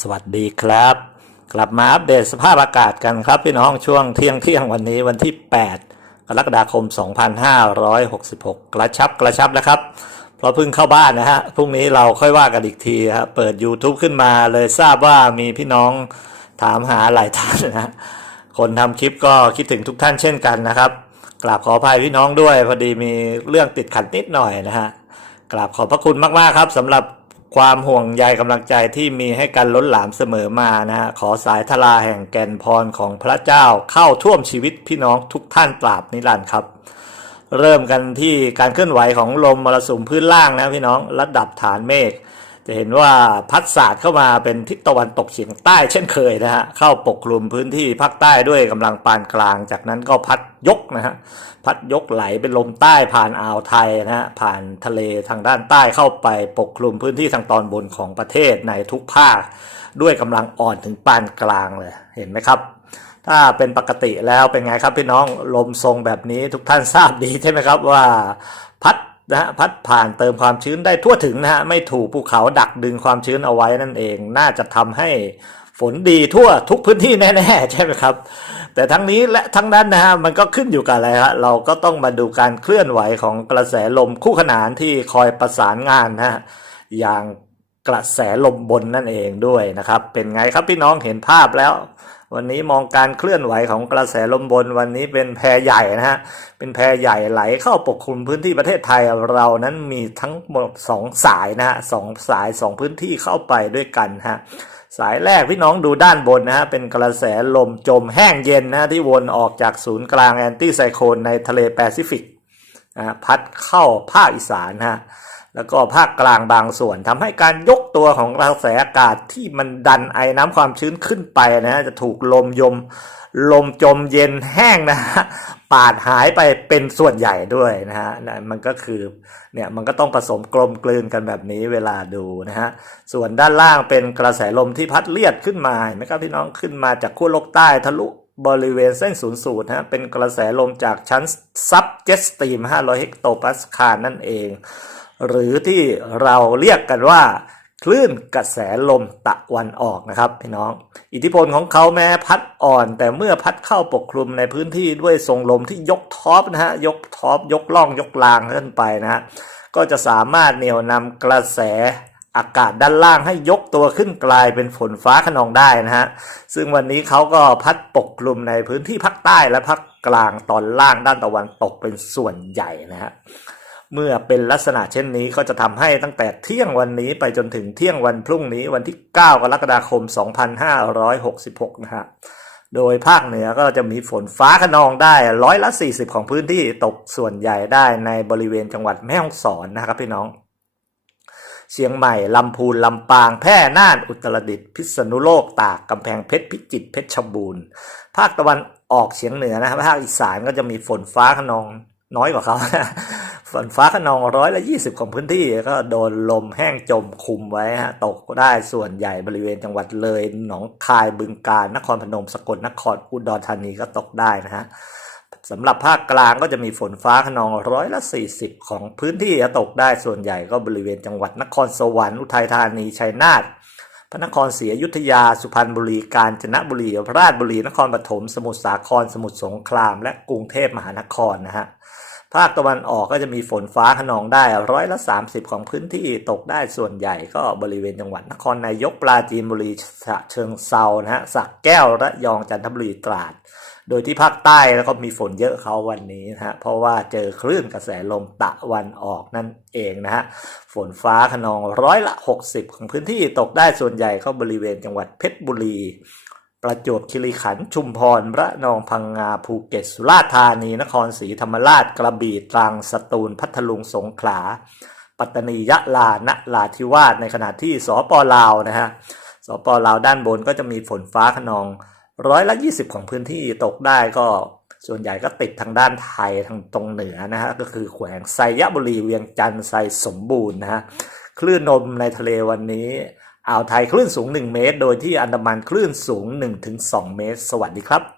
สวัสดีครับ กลับมาอัปเดตสภาพอากาศกันครับพี่น้องช่วงเที่ยงเที่ยงวันนี้วันที่ 8 กรกฎาคม 2566 กระชับกระชับแล้วครับ เพราะเพิ่งเข้าบ้านนะฮะพรุ่งนี้เราค่อยว่ากันอีกทีฮะเปิด YouTube ขึ้นมาเลยทราบว่ามีพี่น้องถามหาหลายท่านนะฮะคนทำคลิปก็คิดถึงทุกท่านเช่นกันนะครับกราบขออภัยพี่น้องด้วยพอดีมีเรื่องติดขัดนิดหน่อยนะฮะกราบขอบพระคุณมากๆครับสำหรับ ความห่วงใยกำลังใจที่มีให้กันล้นหลามเสมอมานะฮะขอสายทลาแห่งแก่นพรของพระเจ้าเข้าท่วมชีวิตพี่น้องทุกท่านตราบนิรันดร์ครับ เริ่มกันที่การเคลื่อนไหวของลมมรสุมพื้นล่างนะพี่น้องระดับฐานเมฆ จะเห็นว่าพัดสาดเข้ามาเป็นทิศตะวันตกเฉียงใต้เช่นเคยนะฮะเข้าปกคลุมพื้นที่ภาคใต้ด้วยกำลังปานกลาง จากนั้นก็พัดยกนะฮะพัดยกไหลเป็นลมใต้ผ่านอ่าวไทยนะฮะผ่านทะเลทางด้านใต้เข้าไปปกคลุมพื้นที่ทางตอนบนของประเทศในทุกภาค ด้วยกำลังอ่อนถึงปานกลางเลยเห็นไหมครับ ถ้าเป็นปกติแล้วเป็นไงครับพี่น้องลมทรงแบบนี้ทุกท่านทราบดีใช่ไหมครับว่า พัด นะฮะพัดผ่านเติมความชื้นได้ทั่วถึงนะฮะไม่ถูกภูเขาดักดึงความชื้นเอาไว้นั่นเอง น่าจะทำให้ฝนดีทั่วทุกพื้นที่แน่ๆใช่ไหมครับ แต่ทั้งนี้และทั้งนั้นนะฮะมันก็ขึ้นอยู่กับอะไรฮะเราก็ต้องมาดูการเคลื่อนไหวของกระแสลมคู่ขนานที่คอยประสานงานนะฮะอย่าง กระแสลมบนนั่นเองด้วยนะครับ เป็นไงครับพี่น้องเห็นภาพแล้ว วันนี้มองการเคลื่อนไหวของกระแสลมบนวันนี้เป็นแพรใหญ่นะฮะเป็นแพรใหญ่ไหลเข้าปกคลุมพื้นที่ประเทศไทยเรานั้นมีทั้งหมดสองสายนะฮะสองสายสองพื้นที่เข้าไปด้วยกันฮะสายแรกพี่น้องดูด้านบนนะฮะเป็นกระแสลมจมแห้งเย็นนะฮะที่วนออกจากศูนย์กลางแอนตี้ไซโคลนในทะเลแปซิฟิกนะพัดเข้าภาคอีสานนะฮะ แล้วก็ภาคกลางบางส่วนทำให้การยกตัวของกระแสอากาศที่มันดันไอ้น้ำความชื้นขึ้นไปนะฮะจะถูกลมยม ลมจมเย็นแห้งนะฮะปาดหายไปเป็นส่วนใหญ่ด้วยนะฮะนะมันก็คือเนี่ยมันก็ต้องผสมกลมกลืนกันแบบนี้เวลาดูนะฮะส่วนด้านล่างเป็นกระแสลมที่พัดเลียดขึ้นมาเห็นไหมครับพี่น้องขึ้นมาจากขั้วโลกใต้ทะลุบริเวณเส้นศูนย์สูตรนะฮะเป็นกระแสลมจากชั้นซับเจ็ตสตรีม500เฮกโตปาสคาลนั่นเอง หรือที่เราเรียกกันว่าคลื่นกระแสลมตะวันออกนะครับพี่น้อง อิทธิพลของเขาแม้พัดอ่อน แต่เมื่อพัดเข้าปกคลุมในพื้นที่ด้วยทรงลมที่ยกท็อปนะฮะยกท็อปยกล่องยกลางขึ้นไปนะฮะก็จะสามารถเหนี่ยวนำกระแสอากาศด้านล่างให้ยกตัวขึ้นกลายเป็นฝนฟ้าขนองได้นะฮะ ซึ่งวันนี้เขาก็พัดปกคลุมในพื้นที่ภาคใต้และภาคกลางตอนล่างด้านตะวันตกเป็นส่วนใหญ่นะฮะ เมื่อเป็นลักษณะเช่นนี้ก็จะทำให้ตั้งแต่เที่ยงวันนี้ไปจนถึงเที่ยงวันพรุ่งนี้วันที่ 9 กรกฎาคม 2566 นะฮะ โดยภาคเหนือก็จะมีฝนฟ้าขนองได้ร้อยละ 40 ของพื้นที่ตกส่วนใหญ่ได้ในบริเวณจังหวัดแม่ฮ่องสอนนะครับพี่น้อง เชียงใหม่ ลำพูน ลำปาง แพร่ น่าน อุตรดิตถ์ พิษณุโลก ตาก กำแพงเพชร พิจิตร เพชรบูรณ์ ภาคตะวันออกเฉียงเหนือนะครับภาคอีสานก็จะมีฝนฟ้าขนองน้อยกว่าเขา ฝนฟ้าขนองร้อยละยี่สิบของพื้นที่ก็โดนลมแห้งจมคุมไว้ฮะตกได้ส่วนใหญ่บริเวณจังหวัดเลย หนองคายบึงกาฬนครพนมสกลนครอุดรธานีก็ตกได้นะฮะสำหรับภาคกลางก็จะมีฝนฟ้าขนองร้อยละ 40 ของพื้นที่จะตกได้ส่วนใหญ่ก็บริเวณจังหวัดนครสวรรค์อุทัยธานีชัยนาทพระนครศรีอยุธยาสุพรรณบุรีกาญจนบุรี ราชบุรีนครปฐมสมุทรสาครสมุทรสงคราม และกรุงเทพมหานครนะฮะ ภาคตะวันออกก็จะมีฝนฟ้าขนองได้ร้อยละ 30 ของพื้นที่ตกได้ส่วนใหญ่ก็บริเวณจังหวัดนครนายกปราจีนบุรีฉะเชิงเซานะฮะสักแก้วระยองจันทบุรีตราด โดยที่ภาคใต้แล้วก็มีฝนเยอะเขาวันนี้นะฮะเพราะว่าเจอคลื่นกระแสลมตะวันออกนั่นเองนะฮะฝนฟ้าขนองร้อยละ 60 ของพื้นที่ตกได้ส่วนใหญ่ก็บริเวณจังหวัดเพชรบุรี ประจวบคีรีขันธ์ชุมพรระนองพังงาภูเก็ตสุราษฎร์ธานีนครศรีธรรมราชกระบี่ตรังสตูลพัทลุงสงขลา ปัตตานียะลานราธิวาสในขณะที่สปลาวนะฮะสปลาวด้านบนก็จะมีฝนฟ้าขนองร้อยละ20ของพื้นที่ตกได้ก็ส่วนใหญ่ก็ติดทางด้านไทยทางตรงเหนือนะฮะก็คือแขวงไซยบุรีเวียงจันทร์ไซสมบูรณ์นะฮะคลื่นลมในทะเลวันนี้ อ่าวไทยคลื่นสูง 1 เมตร โดยที่อันดามันคลื่นสูง 1-2 เมตร สวัสดีครับ